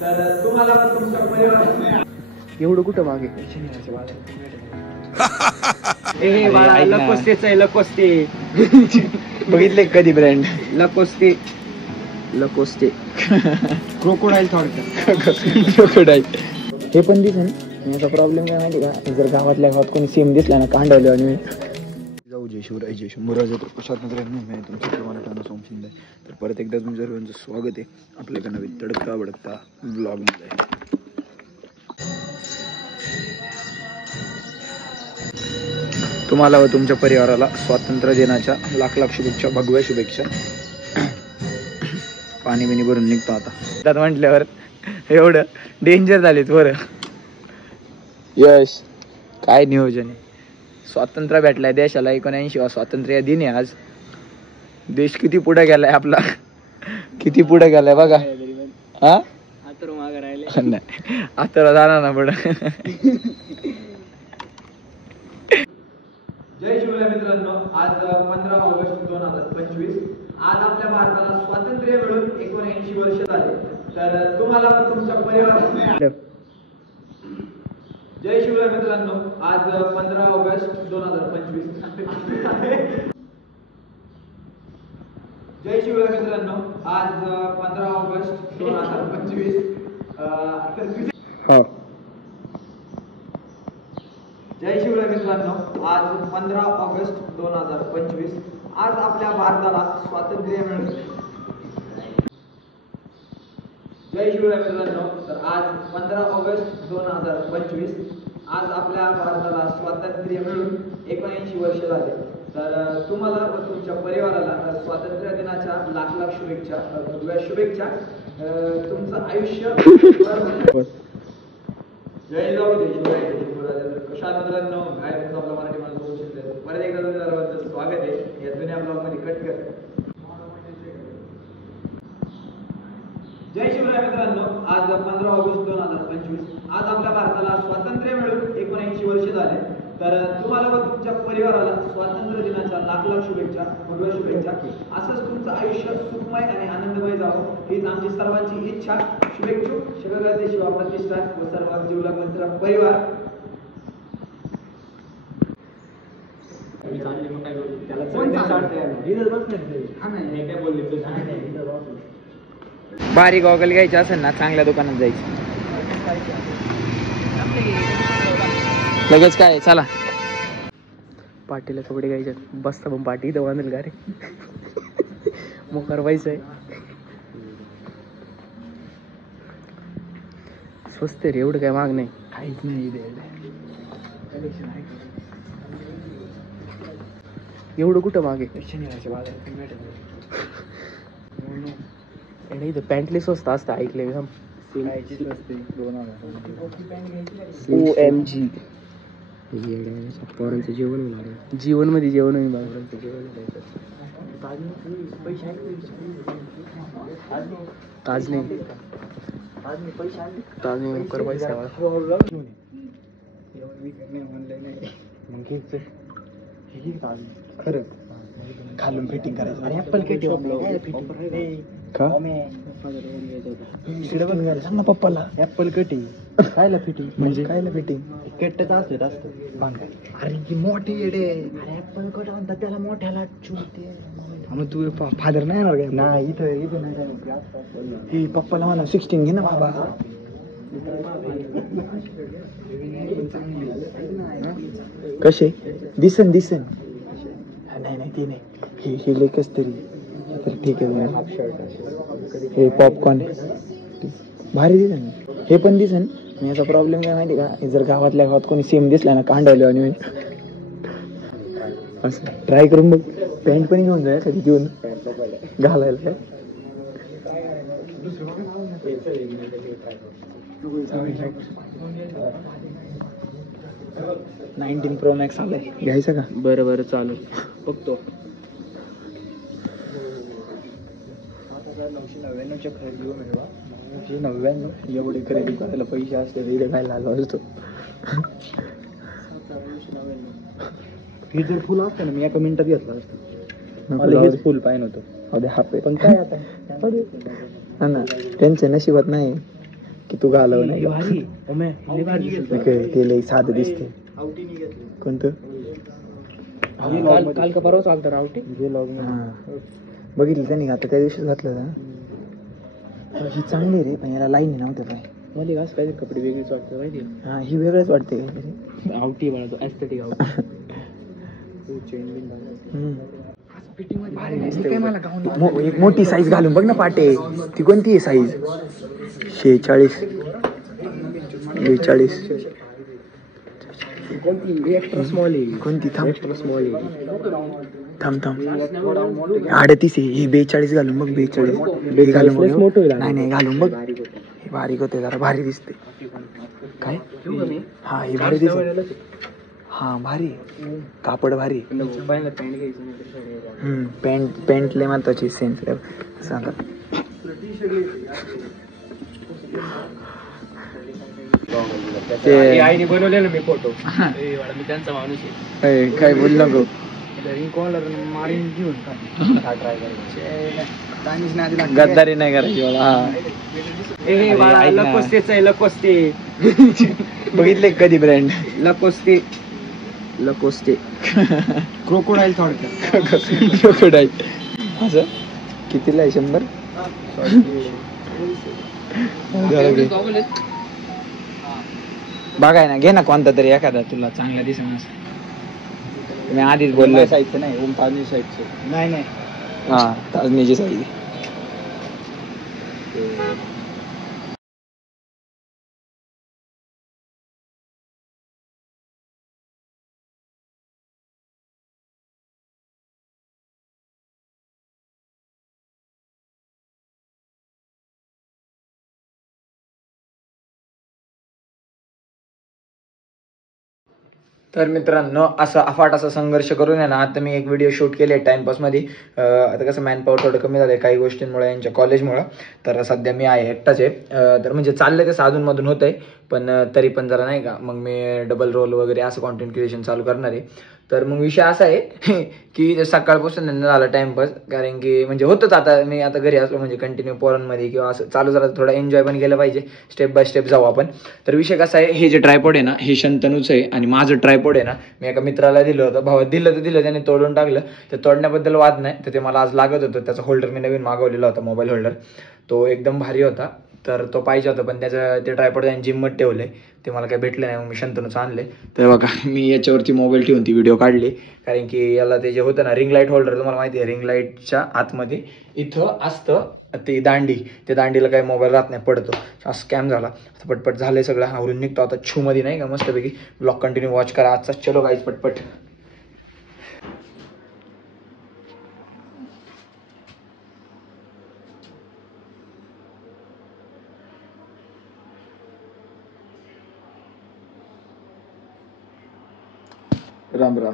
तर तुम्हाला तुमच्या परिवार एवढं कुठं मागे लकोस्ते बघितले कधी ब्रँड लकोस्ते क्रोकोडाईल क्रोकोडाईल हे पण दिसेल. याचा प्रॉब्लेम काय माहिती का, जर गावातल्या गावात कोणी सेम दिसला ना कांडवलं आणि जाऊ जय शिवराय जय शंभूराज मी तुमचं मराठा सोम शिंदे. तर परत एकदा तुमच्या सर्वांचं स्वागत आहे आपल्या एका नवीन तडकता बडकता ब्लॉगमध्ये. तुम्हाला व तुमच्या परिवाराला स्वातंत्र्य दिनाच्या लाख लाख शुभेच्छा, भगव्या शुभेच्छा. पाणी बिणी भरून निघतो आता त्यात म्हटल्यावर एवढं डेंजर झालेत बरं. यश काय नियोजन आहे. स्वातंत्र्य भेटलाय देशाला 79वा स्वातंत्र्य दिन आहे आज. देश किती पुढे गेलाय आपला, किती पुढे गेलाय बघा. हा नाही आता जाणार ना पुढं. जय शिवराय मित्रांनो. आज 15 ऑगस्ट 2025. आज आपल्या भारताला स्वातंत्र्य मिळून 79 वर्ष झाले. तर तुम्हाला तुमच्या परिवार जय शिवराय मित्रांनो. आज 15 ऑगस्ट 2025. जय शिवराय मित्रांनो. आज 15 ऑगस्ट 2025. जय शिवराय मित्रांनो. आज 15 ऑगस्ट 2025. आज आपल्या भारताला स्वातंत्र्य मिळून जय शिवराय मित्रांनो. तर आज 15 ऑगस्ट 2025. आज आपल्या भारताला स्वातंत्र्य मिळून 79 वर्ष झाले. तर तुम्हाला व तुमच्या परिवाराला स्वातंत्र्य दिनाच्या लाख लाख शुभेच्छा, भगव्या शुभेच्छा. तुमचं आयुष्य जय जाऊ जय शिवराय जय शिवराय. कशा मित्रांनो, काय तुमचं आपला मराठी माणूस होऊ शकते. परत एकदा तुमच्या सर्वांचं स्वागत आहे या जुन्या ब्लॉगमध्ये. कट कर. जय शिवराय मित्रांनो. आज 15 ऑगस्ट 2025. आज आपल्या भारताला स्वातंत्र्य मिळून 79 वर्ष झाले. तर तुम्हाला व तुमच्या परिवाराला स्वातंत्र्य दिनाच्या लाख लाख शुभेच्छा, भगव्या शुभेच्छा. असंच तुमचं आयुष्य सुखमय आणि आनंदमय जावं हीच आमची सर्वांची इच्छा. शुभेच्छुक शिवराज शिवा प्रतिष्ठान व सर्व जिवलग मित्र परिवार. भारी गॉगल घ्यायचे असेल ना चांगल्या दुकानात जायचं. लगेच काय चला पाटीला कपडे घ्यायचे. बसता पण पाटी इथं बांधेल का रे. मोकार व्हायचं आहे. स्वस्त रे, एवढं काय महाग नाही. काहीच नाही एवढं कुठं मागे. इथं पॅन्टली स्वस्त असतं ऐकले मी. OMG पोरांचं जेवण होणार. जीवन मध्ये जेवण होईल. ताज नाही कर पैसा मग खरं खालून फिटिंग करायचं आणि ऍपल केट का इकडे पण सांग ना पप्पाला. ऍपल कटिंग कायला फिटिंग म्हणजे कायला फिटिंग केटच असत अरे की मोठी येडे. अरे ऍपल कट म्हणतात त्याला मोठ्याला चुलते. मग तू फादर नाही येणार काय. नाही इथं नाही. पप्पाला म्हणा 16 घे ना बाबा. कसे दिसन नाही ते नाही. हे लेकच तरी तर ठीक आहे. हे पॉपकॉर्न भारी दिसन. हे पण दिसन. याचा प्रॉब्लेम काय माहिती का, जर गावातल्या गावात कोणी सेम दिसला ना कांडवलं आणि असं ट्राय करून बघ. पॅन्ट पण घेऊन जाय कधी घेऊन घालायला. 19 Pro Max आलाय घ्यायचं का. बरं चालू बघतो. 999च्या खरेदी मिळवा. 999 एवढे खरेदी करायला पैसे असते इथे काय लागलो असतो. हे जर फुल असतं ना मी एका मिनिटात घेतलं असतं. मला हेच फुल पाहिजे होतं. हाफ आहे पण काय आता ना त्यांच्या नशिबात नाही. की तू घालव नाही का? भारी ओमे लय भारी दिसत. काय ते लई साधं दिसते. कोणतं? काल का परवा चालतं रावटी हा बघितलं त्यांनी आता त्या दिवशीच घातलं ना. ही चांगली रे पण याला लाईन नव्हत्या पाय. मध्ये असं काहीतरी कपडे वेगळीच वाटतं माहिती हा ही वेगळंच वाटते काहीतरी. आवटी मला तो ॲस्थेटिक आवटी. एक मोठी साईज घालून बघ ना पाटे. ती कोणती आहे साईज? 46 42 कोणती एक्स्ट्रा स्मॉल आहे. कोणती? थांब एक्स्ट्रा स्मॉल आहे. थांब 38 आहे. हे 42 घालून बघ. 42 घालून बघ. मोठं होईल. नाही घालून बघ. हे बारीक होते जरा भारी दिसते. काय हा हे भारी दिसते. हा भारी कापड भारी. पॅन्ट लय महत्वाची सेन्स सांगा. ते आईने बनवलेलं मी फोटो. मी त्यांचा माणूस आहे. काय बोल नको. कॉलर मारीन घेऊन ट्राय करायचं. गद्दारी नाही करायची मला. हा लकोस्तेच आहे. लकोस्ते बघितले कधी ब्रँड? लकोस्ते क्रोकोडाईल थोडक्यात. क्रोकोडाईल. असं कितीला आहे? 100. बघाय ना घे ना कोणता तरी एखादा तुला चांगला दिसेल. मी आधीच बोललो साईजचं नाही. ओम ताजनी साईजचं नाही. हा ताजनीची साईज. तर मित्रांनो असं अफाट असा संघर्ष करून आहे ना आता मी एक व्हिडिओ शूट केले टाइमपासमध्ये. आता कसं मॅनपॉवर थोडं कमी झालं आहे काही गोष्टींमुळे यांच्या कॉलेजमुळं. तर सध्या मी आहे एकटाच आहे. तर म्हणजे चाललं तसं अधूनमधून होतं आहे पण तरी पण जरा नाही का मग मी डबल रोल वगैरे असं कॉन्टेंट क्रिएशन चालू करणार आहे. तर मग विषय असा आहे की सकाळपासून त्यांना झाला टाइमपास कारण की म्हणजे होतंच. आता मी आता घरी असलो म्हणजे कंटिन्यू पोरांमध्ये किंवा असं चालू झालं थोडा एन्जॉय पण केलं पाहिजे. स्टेप बाय स्टेप जाऊ आपण. तर विषय कसा आहे हे जे ट्रायपॉड आहे ना हे शंतनूचं आहे आणि माझं ट्रायपॉड आहे ना मी एका मित्राला दिलं होतं. भावात दिलं त्याने तोडून टाकलं. ते तोडण्याबद्दल वाद नाही. तर ते मला आज लागत होतं. त्याचा होल्डर मी नवीन मागवलेला होता मोबाईल होल्डर. तो एकदम भारी होता. तर तो पाहिजे होता पण त्याचं ते ट्रायपॉड त्यांनी जिममध्ये ठेवले. ते मला काही भेटले नाही मग मी शंतनूचं आणले. तर बघा मी याच्यावरती मोबाईल ठेवून ती व्हिडिओ काढली कारण की याला ते जे होतं ना रिंग लाईट होल्डर तुम्हाला माहिती आहे रिंग लाईटच्या आतमध्ये इथं असतं ती दांडी. त्या दांडीला काही मोबाईल राहत नाही पडतो. हा स्कॅम झाला. आता पटपट झालंय सगळं आवरून निघतो आता छूमध्ये नाही का मस्तपैकी. ब्लॉग कंटिन्यू वॉच करा आजचा. चलो गाईज पटपट. राम राम.